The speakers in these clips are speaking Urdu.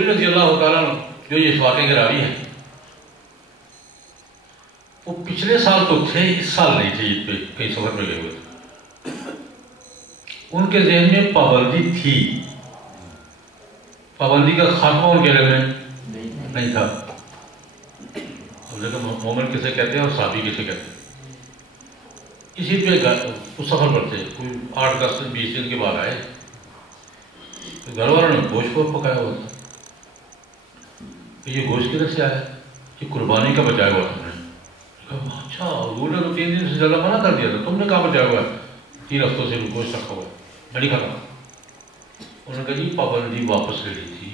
مقبوری رضی اللہ تعالیٰ جو یہ اس واقعے کے راوی ہیں، وہ پچھلے سال تو تھے، اس سال نہیں تھے، عید پہ کئی سفر میں گئے ہوئے تھے. ان کے ذہن میں پابندی تھی، پابندی کا خاتمہ ان کے ذہن میں نہیں تھا. لیکن مومن کسے کہتے ہیں اور صحابی کسے کہتے ہیں. اسی پہ اس سفر پر تھے، کوئی 8 10 دن 20 دن کے بعد آئے تو گھر والوں نے گوشت کو پکایا ہوا تھا. یہ گوشت کدھر سے آیا؟ یہ قربانی کا بچایا ہوا تھا. اچھا، حضور نے تو 3 دن سے زیادہ منع کر دیا تھا، تم نے کہاں بچایا ہوا ہے؟ 3 ہفتوں سے گوشت رکھا ہوا ہے، میں نہیں کھاتا. انہوں نے کہا جی پابندی واپس لے لی تھی.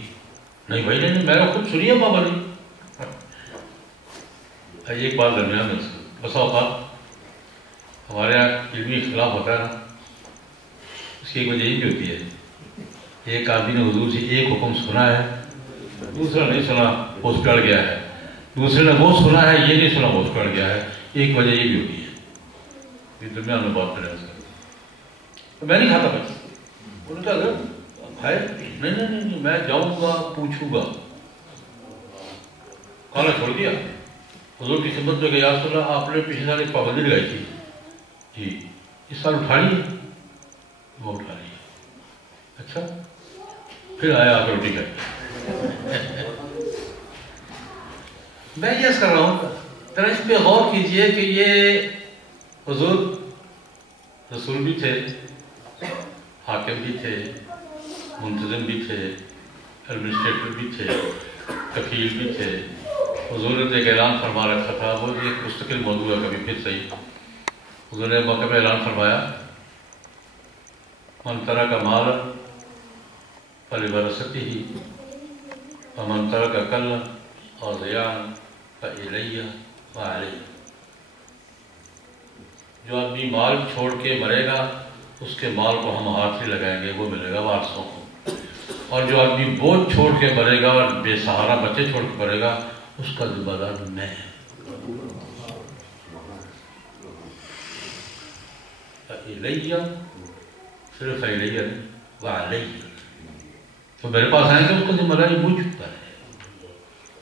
نہیں بھائی نہیں، میں نے خود سنی ہے پابندی. ایک بات درمیان میں بسا اوقات ہمارے یہاں علمی اختلاف ہوتا ہے نا، اس کی ایک وجہ یہ بھی ہوتی ہے، ایک آدمی نے حضور سے ایک حکم سنا ہے، دوسرا نہیں سنا، وہ ٹڑ گیا ہے. دوسرے نے وہ سنا ہے، یہ نہیں سنا، وہ ٹڑ گیا ہے. ایک وجہ یہ بھی ہوتی ہے. یہ درمیان میں بات کریں تو میں نہیں کھاتا بھائی. انہوں نے کہا بھائی نہیں، میں جاؤں گا پوچھوں گا. کھانا چھوڑ دیا. حضور کی خدمت میں کہ یا رسول اللہ آپ نے پچھلے سال ایک پابندی لگائی تھی جی، اس سال اٹھا لی ہے؟ وہ اٹھا لی ہے. اچھا، پھر آیا آپ روٹی کھائی. میں یس کر رہا ہوں، ذرا اس پہ غور کیجئے کہ یہ حضور رسول بھی تھے، حاکم بھی تھے، منتظم بھی تھے، ایڈمنسٹریٹر بھی تھے، کفیل بھی تھے. حضور نے ایک اعلان فرما رکھا تھا، وہ ایک مستقل موضوع ہے، کبھی پھر صحیح. حضور نے موقع پہ اعلان فرمایا من ترک مالا فلورثته ومن ترک کلا اور ضیاء فالیہ وعلیہ. جو آدمی مال چھوڑ کے مرے گا اس کے مال کو ہم ہاتھ سے لگائیں گے، وہ ملے گا وارثوں کو. اور جو آدمی بوجھ چھوڑ کے مرے گا اور بے سہارا بچے چھوڑ کے مرے گا اس کا ذمہ دار میں. فالیہ، صرف فالیہ نہیں، وعلیہ. تو میرے پاس آئیں گے اس کو ذمہ داری بوجھ چکتا ہے.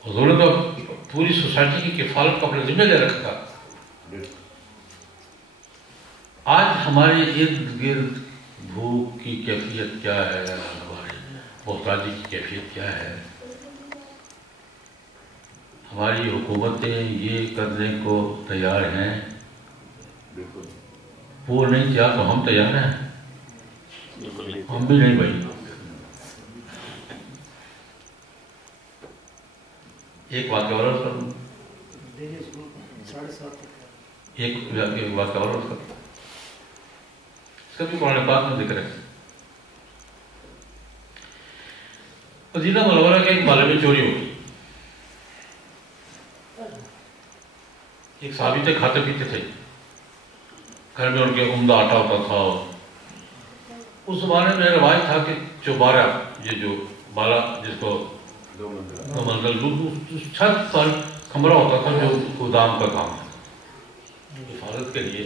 حضور نے تو پوری سوسائٹی کی کفالت کو اپنے ذمہ لے رکھا. آج ہمارے ارد گرد بھوک کی کیفیت کیا ہے، ہماری محتاجی کی کیفیت کیا ہے. ہماری حکومتیں یہ کرنے کو تیار ہیں، وہ نہیں تیار تو ہم تیار ہیں. ہم بھی نہیں بھائی. ایک واقعہ اور کروں، ایک واقعہ اور کروں، اس کا بھی قرآن پاک میں ذکر ہے. مدینہ منورہ کے ایک محلے میں چوری ہوئی. ایک صحابی تھے، کھاتے پیتے تھے، گھر میں ان کے عمدہ آٹا ہوتا تھا. اس زمانے میں رواج تھا کہ چوبارہ، یہ جو بالا جس کو دو منزل چھت پر کمرہ ہوتا تھا جو گودام کا کام ہے، حفاظت کے لیے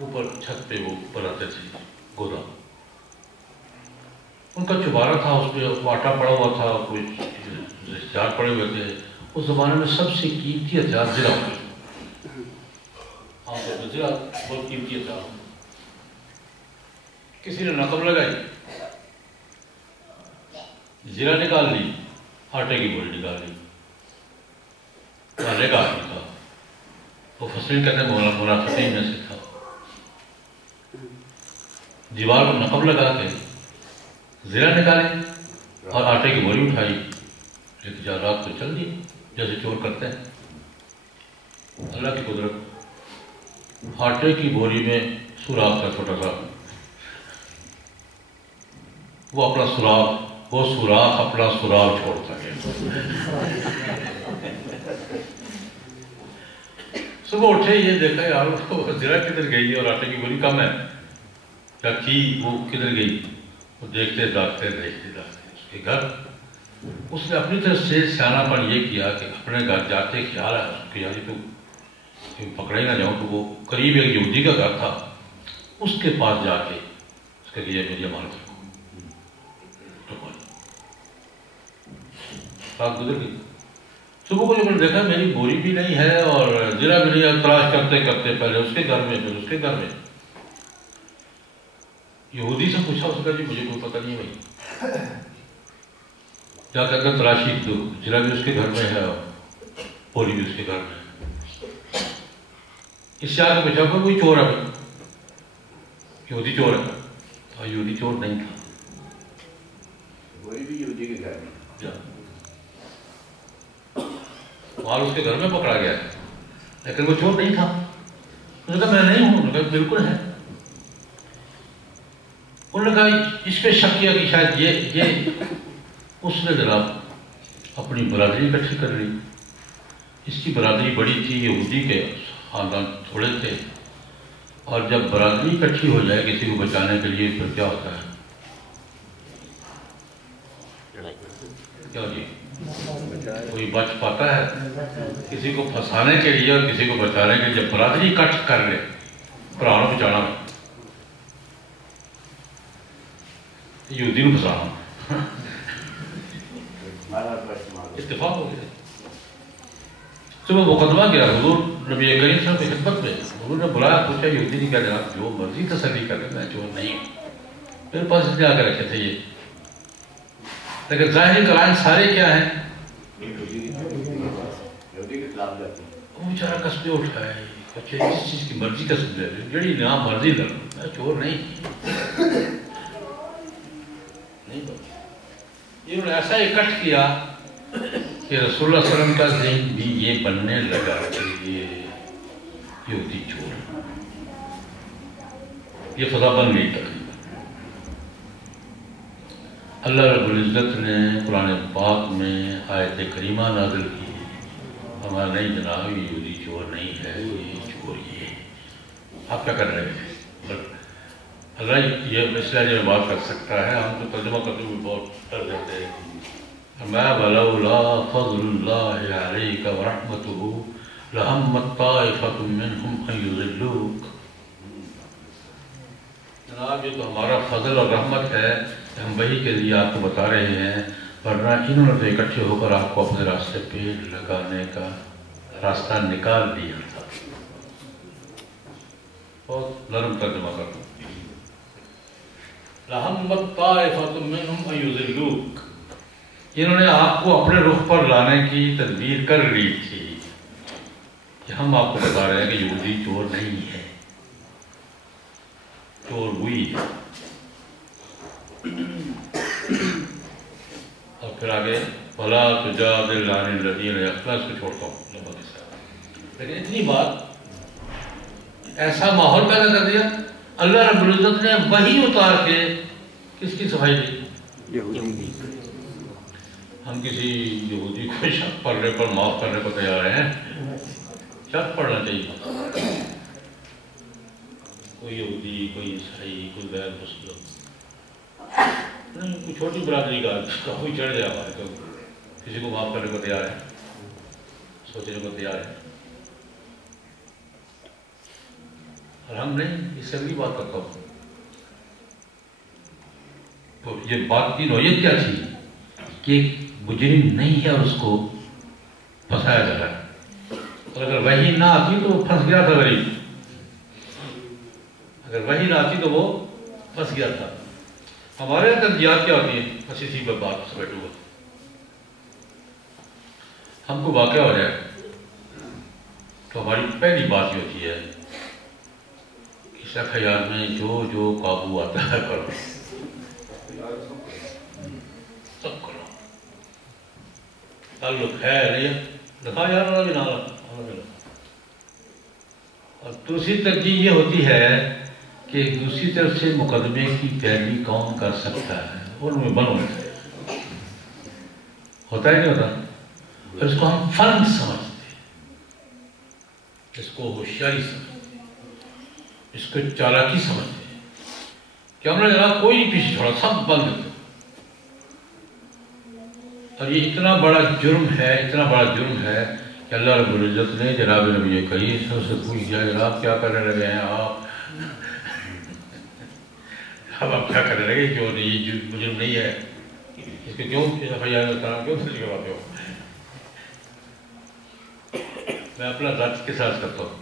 اوپر چھت پہ وہ اوپر آتے تھے گودام. ان کا چوبارہ تھا، اس پہ آٹا پڑا ہوا تھا، کچھ ہتھیار پڑے ہوئے تھے. اس زمانے میں سب سے قیمتی ہتھیار زرہ ہوتے. زرہ بہت قیمتی ہتھیار. کسی نے نقب لگائی، زرہ نکال لی، آٹے کی بوری نکال لی. والے کا آدمی تھا، وہ فصیل کہتے ہیں منافقین میں سے تھا. دیوار کو نقب لگا کے زرہ نکالی اور آٹے کی بوری اٹھائی، لے کے رات کو چل دی جیسے چور کرتے ہیں. اللہ کی قدرت، آٹے کی بوری میں سوراخ کا چھوٹا سا، وہ اپنا سوراخ، وہ سوراخ اپنا سوراخ چھوڑتا ہے. صبح اٹھے یہ دیکھا یار زرہ کدھر گئی اور آٹے کی بوری کم ہے، کیا تھی وہ کدھر گئی. وہ دیکھتے داغتے اس کے گھر. اس نے اپنی طرف سے سیانہ پن یہ کیا کہ اپنے گھر جاتے خیال ہے اس کے، یعنی تو پکڑا ہی نہ جاؤں. تو وہ قریب ایک یہودی کا گھر تھا، اس کے پاس جا کے اس کے لیے میری امانت رکھو. رات گزر گئی. صبح کو جب میں نے دیکھا میری بوری بھی نہیں ہے اور زرا بھی نہیں ہے. تلاش کرتے کرتے پہلے اس کے گھر میں پھر اس کے گھر میں. یہودی سے پوچھا, اس کا جی مجھے کوئی پتہ نہیں بھائی. جا کر تلاشی دو, زرا بھی اس کے گھر میں ہے اور بوری بھی اس کے گھر میں ہے. اس سے آگے پوچھا کوئی چور ہے بھائی, یہودی چور ہے. اور یہودی چور نہیں تھا. وہی بھی یہودی کے گھر میں مال اس کے گھر میں پکڑا گیا ہے, لیکن وہ چور نہیں تھا. اس نے کہا میں نہیں ہوں. انہوں نے کہا بالکل ہے. انہوں نے کہا اس پہ شک کیا کہ شاید یہ اس نے جناب اپنی برادری اکٹھی کر لی. اس کی برادری بڑی تھی, یہودی کے خاندان تھوڑے تھے, اور جب برادری اکٹھی ہو جائے کسی کو بچانے کے لیے پھر کیا ہوتا ہے, کیا جی کوئی بچ پاتا ہے. کسی کو پھنسانے کے لیے اور کسی کو بچانے کے لیے جب برادری اکٹھ کر لے پرانا بچانا, یہودی کو پھنسانا, اتفاق ہو گیا. صبح مقدمہ گیا حضور نبی کریم صاحب کی خدمت میں. حضور نے بلایا, پوچھا یہودی نہیں کیا جناب جو مرضی تسلی کر لے, میں چور نہیں ہوں. میرے پاس اس نے آ کے رکھے تھے یہ, لیکن ظاہری قرائن سارے کیا ہیں, وہ بیچارہ قصبے اٹھائے. اچھا اس چیز کی مرضی قسم لے لے, جڑی نام مرضی لے لو, میں چور نہیں. انہوں نے ایسا اکٹھ کیا کہ رسول اللہ صلی اللہ علیہ وسلم کا ذہن بھی یہ بننے لگا کہ یہ یہودی چور. یہ فضا بن گئی تقریباً. اللہ رب العزت نے قرآن پاک میں آیت کریمہ نازل کی, ہمارا نہیں جناب یہ یہودی چور نہیں ہے, یہ چور یہ ہے. آپ کیا کر رہے ہیں؟ اللہ یہ اس لہجے میں بات کر سکتا ہے, ہم تو ترجمہ کرتے ہوئے بہت ڈر جاتے ہیں. فرمایا ولولا فضل اللہ علیک ورحمتہ لہمت طائفۃ منہم ان یضلوک. جناب یہ تو ہمارا فضل اور رحمت ہے کہ ہم وحی کے ذریعے آپ کو بتا رہے ہیں, ورنہ انہوں نے تو اکٹھے ہو کر آپ کو اپنے راستے پہ لگانے کا راستہ نکال دیا تھا. بہت نرم ترجمہ کرتا ہوں. لہمت طائفۃ منہم ان یضلوک, انہوں نے آپ کو اپنے رخ پر لانے کی تدبیر کر لی تھی. کہ ہم آپ کو بتا رہے ہیں کہ یہودی چور نہیں ہے, چور ہوئی ہے. اور پھر آگے فلا تجادل عن الذین, میں اس کو چھوڑتا ہوں لمبا قصہ, لیکن اتنی بات ایسا ماحول پیدا کر دیا. اللہ رب العزت نے وحی اتار کے کس کی صفائی دی؟ یہودی. ہم کسی یہودی کو شک پڑھنے پر معاف کرنے کو تیار ہیں. شک پڑھنا چاہیے. کوئی یہودی, کوئی عیسائی, کوئی غیر مسلم, کوئی چھوٹی برادری کا کوئی چڑھ جائے ہمارے کو, کسی کو معاف کرنے کو تیار ہے, سوچنے کو تیار ہے. اور ہم نہیں. اس سے اگلی بات کرتا ہوں. تو یہ بات کی نوعیت کیا تھی کہ مجرم نہیں ہے اور اس کو پھنسایا جا رہا ہے. اور اگر وحی نہ آتی تو وہ پھنس گیا تھا غریب. اگر وحی نہ آتی تو وہ پھنس گیا تھا. ہمارے تنظیات کیا ہوتی ہیں, بس اسی پر بات سے بیٹھے ہوئے. ہم کو واقعہ ہو جائے تو ہماری پہلی بات یہ ہوتی ہے کہ شک خیال میں جو جو قابو آتا ہے کرو, سب کرو. تعلق ہے نہیں دکھا یار والا بھی نہ. اور دوسری ترجیح یہ ہوتی ہے کہ دوسری طرف سے مقدمے کی پیروی کون کر سکتا ہے, ان میں بن ہوتا ہے نہیں ہوتا. اور اس کو ہم فن سمجھتے ہیں, اس کو ہوشیاری سمجھتے ہیں, اس کو چالاکی سمجھتے ہیں کہ ہم نے جناب کوئی نہیں پیچھے چھوڑا, سب بند. اور یہ اتنا بڑا جرم ہے, اتنا بڑا جرم ہے کہ اللہ رب العزت نے جناب نبی کریم سب سے پوچھ دیا جناب کیا کرنے لگے ہیں آپ, اب آپ کیا کرنے لگے, جو نہیں مجرم نہیں ہے. اس کے کیوں FIR کیوں درج کرواتے ہو؟ میں اپنا درد کے ساتھ کرتا ہوں.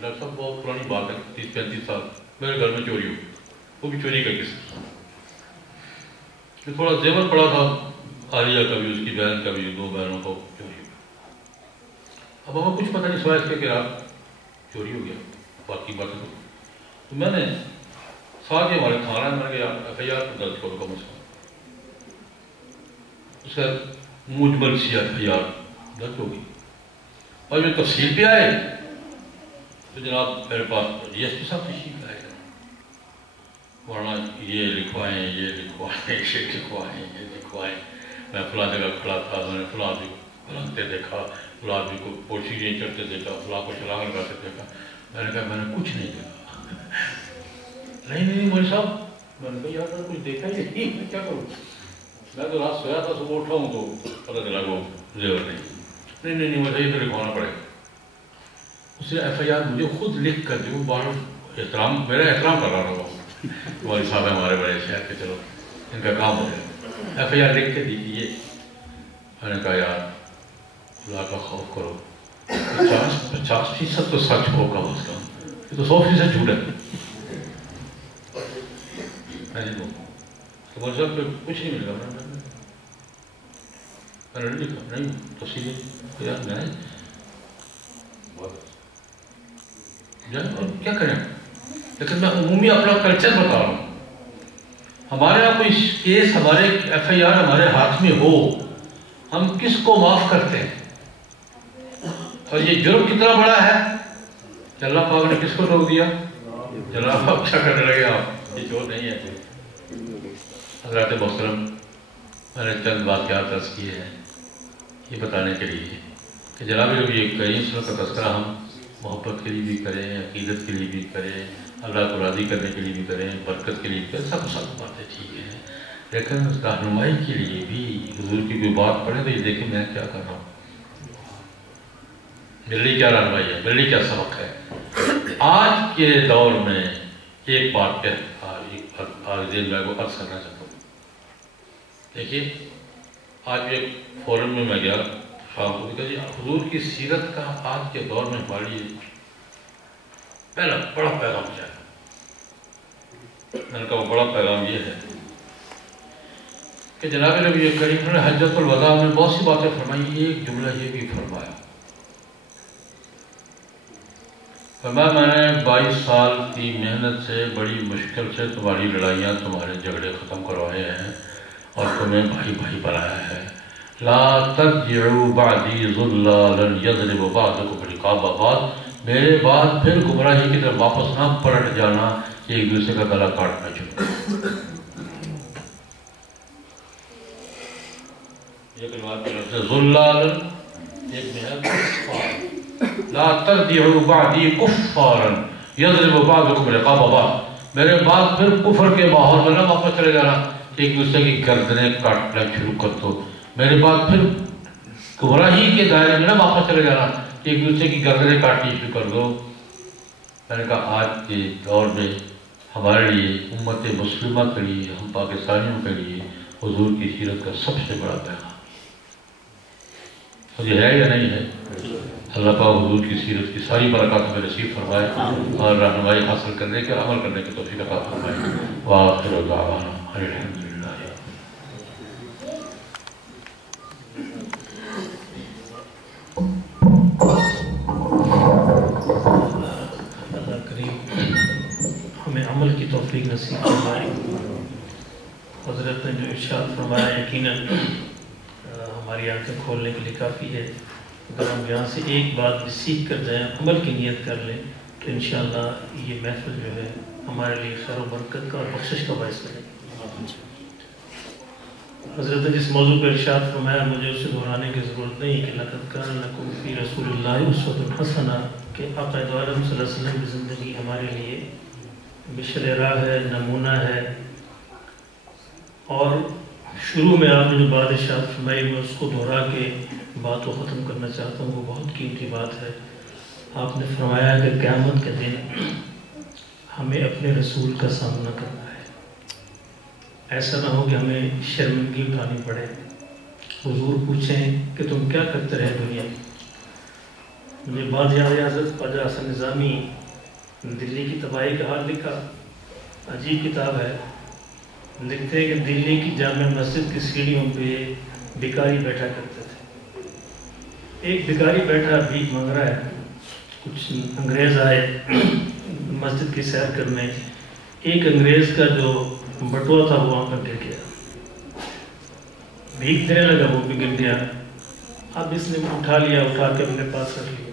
ڈاکٹر صاحب بہت پرانی بات ہے، 30-35 سال میرے گھر میں چوری ہوئی، وہ بھی چوری کا قصہ. تھوڑا زیور پڑا تھا عالیہ کا بھی، اس کی بہن کا بھی، 2 بہنوں کو چوری ہوئی. اب ہمیں کچھ پتہ نہیں سوائے اس کے کہ رات چوری ہو گیا. باقی باتیں تو میں نے ساتھ ہی ہمارے تھانہ میں نے کہا FIR درج کرو کم از کم. اس کا مجمل سی FIR درج ہوگی. اور جو تفصیل پہ آئے تو جناب میرے پاس DSP صاحب تشریف لائے، ورنہ یہ لکھوائیں، یہ لکھوائیں، یہ لکھوائیں، یہ لکھوائیں. میں فلاں جگہ کھڑا تھا، میں نے فلاں آدمی کو پلنگتے دیکھا، فلاں آدمی کو پوچھیے چڑھتے دیکھا، فلاں کو چھلانگ لگاتے دیکھا. میں نے کہا میں نے کچھ نہیں دیکھا. نہیں مولوی صاحب، میں نے کہا یار کچھ دیکھا ہی نہیں، میں کیا کروں؟ میں تو رات سویا تھا، صبح اٹھا ہوں تو پتہ چلا وہ زیور نہیں مجھے یہ تو لکھوانا پڑے گا. اس نے FIR مجھے خود لکھ کر دی. وہ بار احترام، میرا احترام کر رہا تھا، والد صاحب ہیں ہمارے بڑے شہر کے، چلو ان کا کام ہو گیا. FIR لکھ کے دیجیے. میں نے کہا یار اللہ کا خوف کرو، 50% تو سچ ہو کم از کم، یہ تو 100% جھوٹ ہے. تو مجھے کچھ نہیں مل رہا. میں نے لکھا نہیں تفصیل یار میں کیا کریں. لیکن میں عمومی اپنا کلچر بتا رہا ہوں. ہمارے یہاں کوئی کیس، ہمارے FIR ہمارے ہاتھ میں ہو، ہم کس کو معاف کرتے ہیں؟ اور یہ جرم کتنا بڑا ہے کہ اللہ پاک نے کس کو روک دیا؟ جناب آپ کیا کرنے لگے آپ؟ یہ چور نہیں ہے. حضرات محترم، میں نے چند واقعات عرض کیے ہیں یہ بتانے کے لیے کہ جناب نبی کریم صلی اللہ علیہ وسلم کا تذکرہ ہم محبت کے لیے بھی کریں، عقیدت کے لیے بھی کریں، اللہ کو راضی کرنے کے لیے بھی کریں، برکت کے لیے بھی کریں، سب باتیں ٹھیک ہیں. لیکن اس رہنمائی کے لیے بھی حضور کی کوئی بات پڑھیں تو یہ دیکھیں میں کیا کر رہا ہوں، میرے لیے کیا رہنمائی ہے، میرے لیے کیا سبق ہے. آج کے دور میں ایک بات پہ آج دن میں کو عرض کرنا چاہتا ہوں. دیکھیے آج ایک فورم میں گیا شام کو، کہ جی حضور کی سیرت کا آج کے دور میں ہمارے لیے پہلا بڑا پیغام کیا ہے. میں نے کہا وہ بڑا پیغام یہ ہے کہ جناب نبی کریم نے حجۃ الوداع میں بہت سی باتیں فرمائی. ایک جملہ یہ بھی فرمایا، میں نے 22 سال کی محنت سے، بڑی مشکل سے تمہاری لڑائیاں، تمہارے جھگڑے ختم کروائے ہیں اور تمہیں بھائی بنایا ہے. لا ترجعوا بعدی ضلالا یضرب بعضکم رقاب بعض. میرے بعد پھر گمراہی کی طرف واپس نہ پلٹ جانا کہ ایک دوسرے کا گلا کاٹنا شروع. یہ کلمات ضلالا، ایک محنت لا ترجعوا بعدی کفارا یضرب بعضکم رقاب بعض. میرے بعد پھر کفر کے ماحول میں نہ واپس چلے جانا کہ ایک دوسرے کی گردنیں کاٹنا شروع کر دو. میرے بعد پھر گمراہی کے دائرے میں نہ واپس چلے جانا کہ ایک دوسرے کی گردنیں کاٹنی شروع کر دو. میں نے کہا آج کے دور میں ہمارے لیے، امت مسلمہ کے لیے، ہم پاکستانیوں کے لیے حضور کی سیرت کا سب سے بڑا پیغام یہ ہے یا نہیں ہے؟ اللہ پاک حضور کی سیرت کی ساری برکات ہمیں نصیب فرمائے اور رہنمائی حاصل کرنے کے، عمل کرنے کی توفیق عطا فرمائے. وآخر دعوانا الحمدللہ. اللہ کریم ہمیں عمل کی توفیق نصیب فرمائے. حضرت نے جو ارشاد فرمایا یقیناً ہماری آنکھیں کھولنے کے لیے کافی ہے. اگر ہم یہاں سے ایک بات بھی سیکھ کر جائیں، عمل کی نیت کر لیں تو انشاءاللہ یہ محفل جو ہے ہمارے لیے خیر و برکت کا اور بخشش کا باعث بنے گی. حضرت نے جس موضوع پر ارشاد فرمایا مجھے اسے دہرانے کی ضرورت نہیں کہ لقد کان لکم فی رسول اللہ اسوۃ حسنہ، کہ آقا دو عالم صلی اللہ علیہ وسلم کی زندگی ہمارے لیے مشعل راہ ہے، نمونہ ہے. اور شروع میں آپ نے جو بات ارشاد فرمائی میں اس کو دہرا کے بات کو ختم کرنا چاہتا ہوں. وہ بہت قیمتی بات ہے. آپ نے فرمایا کہ قیامت کے دن ہمیں اپنے رسول کا سامنا کرنا ہے. ایسا نہ ہو کہ ہمیں شرمندگی اٹھانی پڑے، حضور پوچھیں کہ تم کیا کرتے رہے دنیا میں۔ مجھے بعد یاد ہے حضرت خواجہ حسن نظامی دلی کی تباہی کا حال لکھا، عجیب کتاب ہے۔ لکھتے ہیں کہ دلی کی جامع مسجد کی سیڑھیوں پہ بھکاری بیٹھا کرتے تھے۔ ایک بھکاری بیٹھا بھیک مانگ رہا ہے، کچھ انگریز آئے مسجد کی سیر کرنے، ایک انگریز کا جو بٹوا تھا وہ وہاں پر گر گیا، بھیک دینے لگا، وہ بھی گر گیا۔ اب اس نے اٹھا لیا، اٹھا کے اپنے پاس رکھ لیا۔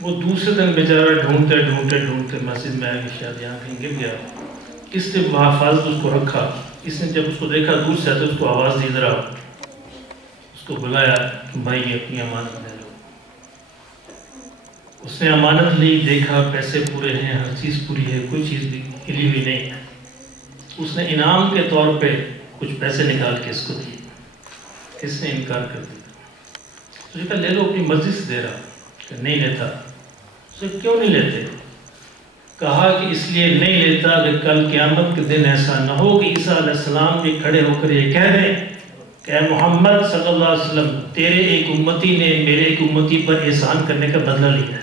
وہ دوسرے دن بیچارہ ڈھونڈتے ڈھونڈتے ڈھونڈتے مسجد میں آیا کہ شاید یہاں کہیں گر گیا۔ اس نے محفاظت اس کو رکھا۔ اس نے جب اس کو دیکھا دور سے آتے اس کو آواز دی، ذرا اس کو بلایا کہ بھائی یہ اپنی امانت لے لو۔ اس نے امانت لی، دیکھا پیسے پورے ہیں، ہر چیز پوری ہے، کوئی چیز بھی ہلی ہوئی نہیں ہے۔ اس نے انعام کے طور پہ کچھ پیسے نکال کے اس کو دیے۔ اس نے انکار کر دیا۔ اس نے کہا لے لو، اپنی مرضی سے دے رہا، کہ نہیں لیتا۔ اس نے کیوں نہیں لیتے؟ کہا کہ اس لیے نہیں لیتا کہ کل قیامت کے دن ایسا نہ ہو کہ عیسیٰ علیہ السلام بھی کھڑے ہو کر یہ کہہ دیں کہ اے محمد صلی اللہ علیہ وسلم، تیرے ایک امتی نے میرے ایک امتی پر احسان کرنے کا بدلہ لیا ہے،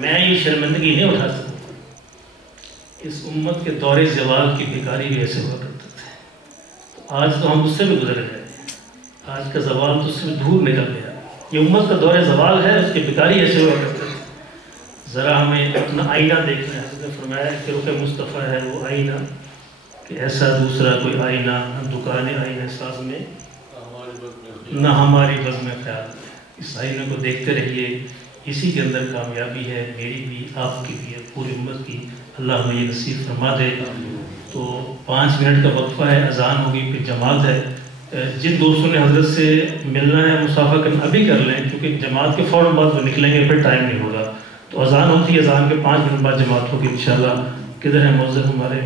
میں یہ شرمندگی نہیں اٹھا سکتا۔ اس امت کے دور زوال کی بھکاری بھی ایسے ہوا کرتے تھے۔ آج تو ہم اس سے بھی گزر گئے، آج کا زوال تو اس سے دور نکل گیا۔ یہ امت کا دور زوال ہے، اس کے بھکاری ایسے ہوا کرتے تھے۔ ذرا ہمیں اپنا آئینہ دیکھنا ہے۔ حضرت نے فرمایا کہ رخ مصطفیٰ ہے وہ آئینہ کہ ایسا دوسرا کوئی آئینہ نہ دکان آئینہ ساز میں نہ ہماری بزم خیال۔ اس آئینے کو دیکھتے رہیے، اسی کے اندر کامیابی ہے، میری بھی، آپ کی بھی ہے، پوری امت کی۔ اللہ ہمیں یہ نصیب فرما دے۔ تو 5 منٹ کا وقفہ ہے، اذان ہوگی، پھر جماعت ہے۔ جن دوستوں نے حضرت سے ملنا ہے، مصافحہ کرنا ابھی کر لیں، کیونکہ جماعت کے فوراً بعد وہ نکلیں گے، پھر ٹائم نہیں ہوگا۔ تو اذان ہوتی ہے، اذان کے 5 منٹ بعد جماعت ہوگی انشاءاللہ۔ کدھر ہے موذن ہمارے؟